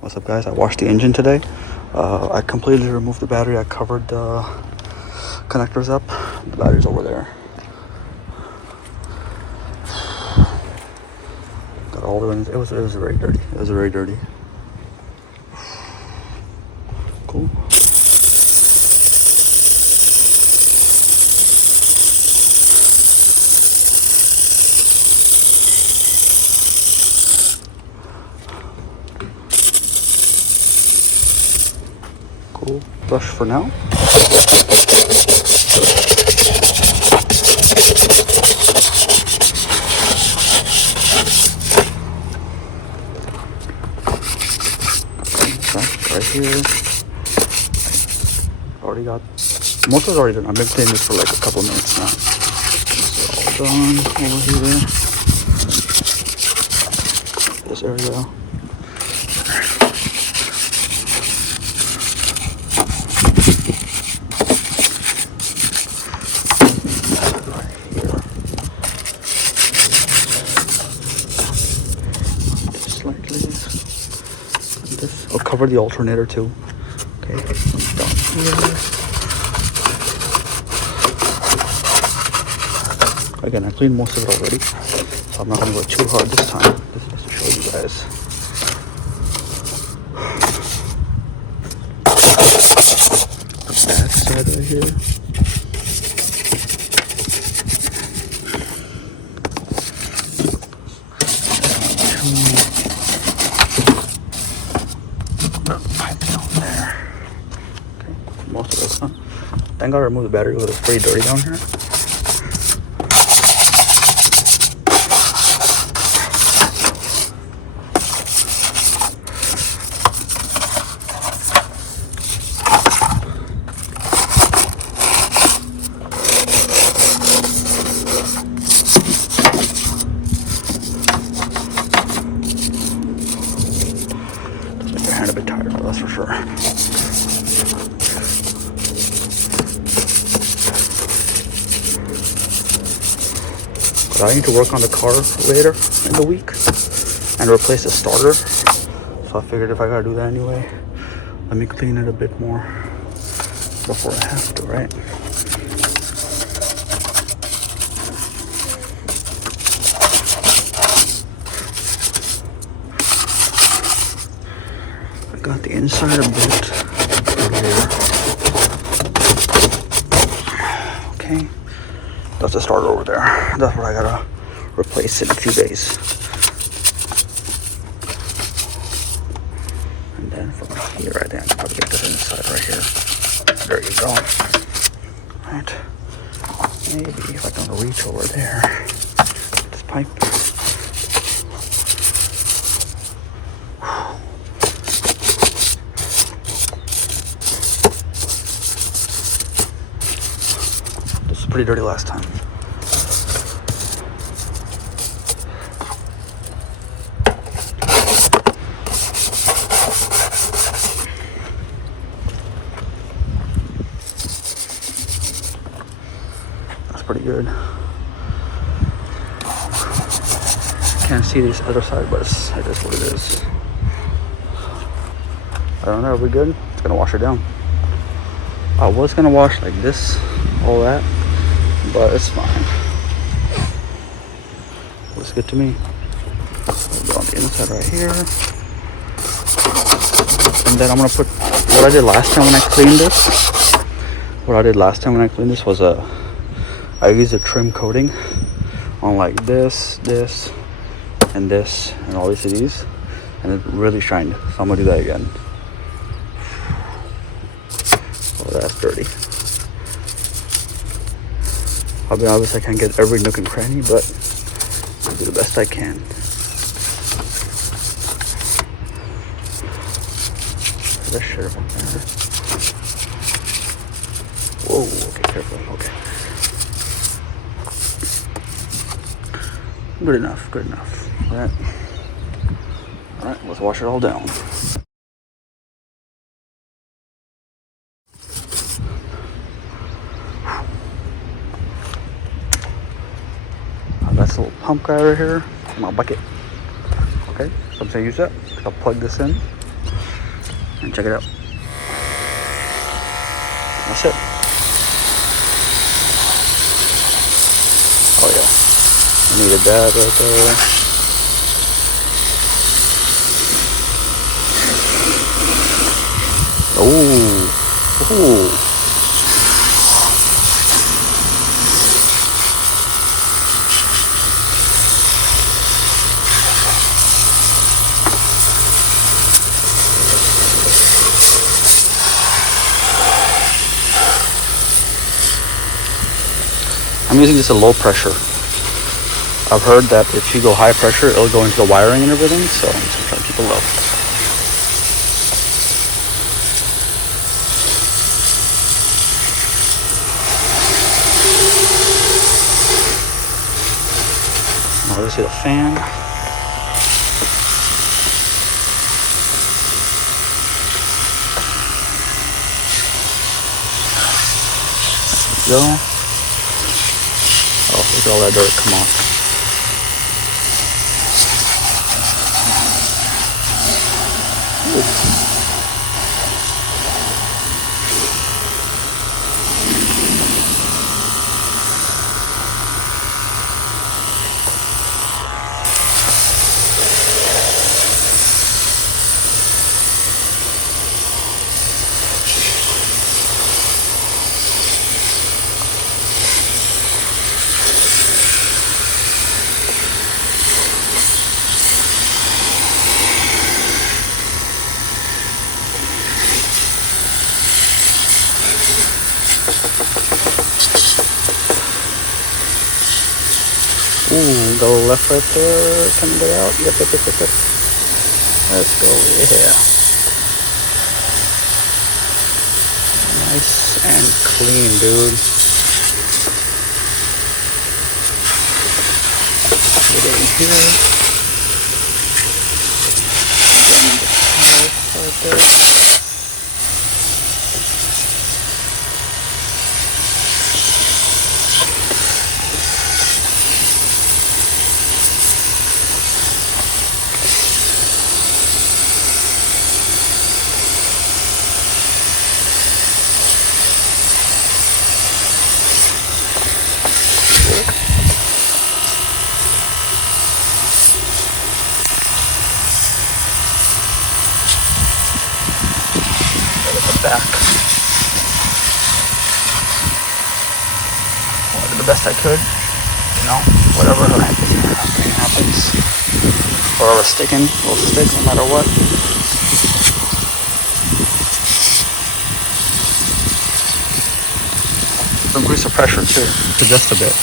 What's up, guys? I washed the engine today. I completely removed the battery. I covered the connectors up. The battery's over there. Got all the ones. It was very dirty. It was very dirty. Cool. Cool. Brush for now. Right here. Already got most of it already done. I've been cleaning this for like a couple minutes now. It's all done over here. This area. I'll cover the alternator too. Okay, down here. Again, I cleaned most of it already, so I'm not gonna go too hard this time. Just to show you guys. The back side right here. Most of this, huh? Thank God I removed the battery, but it's pretty dirty down here. Does make your hand a bit tired, that's for sure. I need to work on the car later in the week and replace the starter. So I figured if I gotta do that anyway, let me clean it a bit more before I have to, right? I got the inside a bit earlier. Okay. That's the starter over there. That's what I gotta replace in a few days. And then from here, I think I can probably get this inside right here. There you go. Right. Maybe if I can reach over there. This pipe. This was pretty dirty last time. Pretty good. Can't see this other side, but it is what it is. I don't know, are we good? It's gonna wash it down. I was gonna wash like this, all that, but it's fine. Looks good to me. We'll go on the inside right here. And then I'm gonna put what I did last time when I cleaned this. What I did last time when I cleaned this was I used a trim coating on like this, and this, and all these of these, and it really shined. So I'm gonna do that again. Oh, that's dirty. I'll be honest, I can't get every nook and cranny, but I'll do the best I can. This shit up there. Whoa, okay, careful, okay. Good enough, good enough. Alright, let's wash it all down. That's a little pump guy right here, my bucket. Okay, so I'm gonna use that. I'll plug this in. and check it out. That's it. Oh yeah, I needed that right there. Oh, ooh. I'm using just a low pressure. I've heard that if you go high pressure, it'll go into the wiring and everything, so I'm just trying to keep it low. Now let's see the fan. There we go. Oh, look at all that dirt come off. Ooh. Ooh, go left right there. Can we get out? Yep. Let's go, yeah. Nice and clean, dude. Get in here. And right there. Back. I did the best I could. You know, whatever happens. Whatever's sticking will stick no matter what. Increase the pressure too, to just a bit.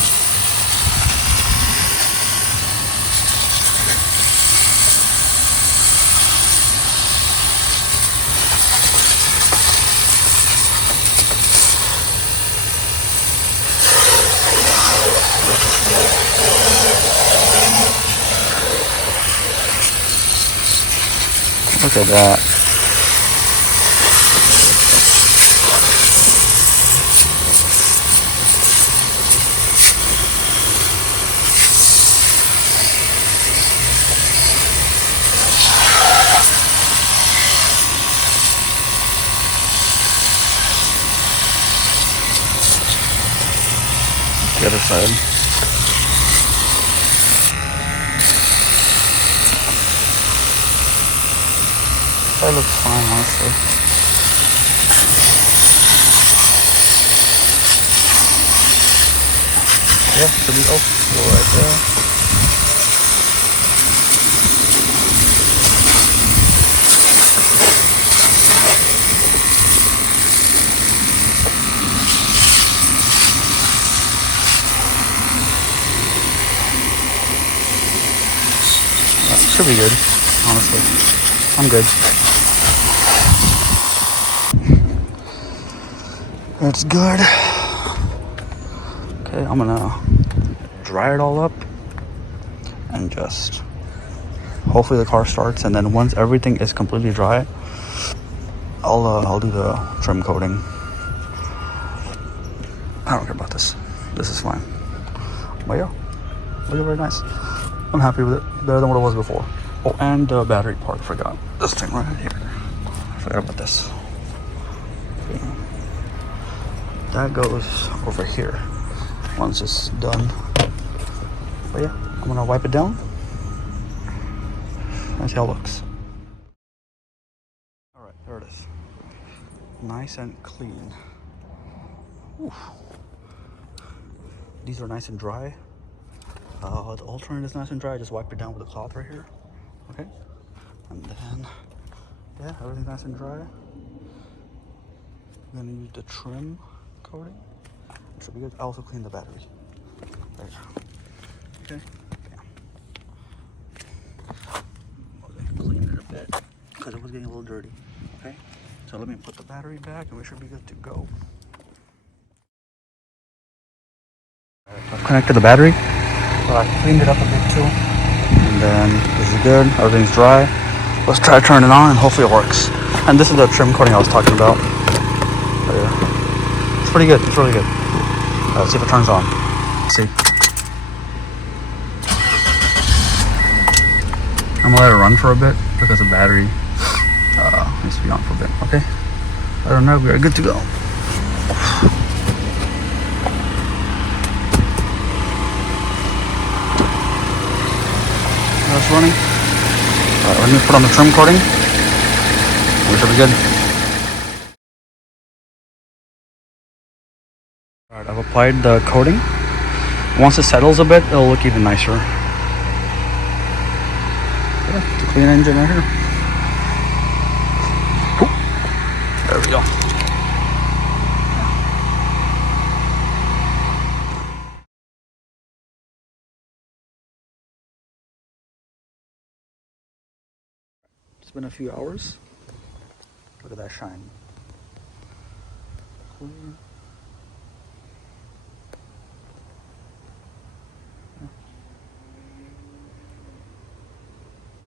Look at that. The other side. That looks fine, honestly. Yeah, should be open right there. That should be good, honestly. I'm good. It's good. Okay, I'm gonna dry it all up and just hopefully the car starts, and then once everything is completely dry, I'll do the trim coating. I don't care about this. This is fine. But yeah, looking very nice. I'm happy with it. Better than what it was before. Oh, and the battery part. Forgot this thing right here. forgot about this. That goes over here once it's done. But yeah, I'm gonna wipe it down and see how it looks. All right, there it is. Nice and clean. Oof. These are nice and dry. The alternate is nice and dry. I just wipe it down with a cloth right here. Okay. And then, yeah, everything's nice and dry. I'm gonna use the trim coating. It should be good. I also clean the battery. There you go. Okay. Yeah. Clean it a bit because it was getting a little dirty. Okay. So let me put the battery back and we should be good to go. I've connected the battery. I cleaned it up a bit too. And then this is good. Everything's dry. Let's try to turn it on and hopefully it works. And this is the trim coating I was talking about. But yeah. It's pretty good. It's really good. Let's see if it turns on. Let's see. I'm gonna let it run for a bit because the battery needs to be on for a bit. Okay. I don't know. We're good to go. It's running. Alright, let me put on the trim coating. We should be good. Alright, I've applied the coating. Once it settles a bit, it'll look even nicer. Yeah, it's a clean engine right here. Whew. There we go. It's been a few hours. Look at that shine. Clean.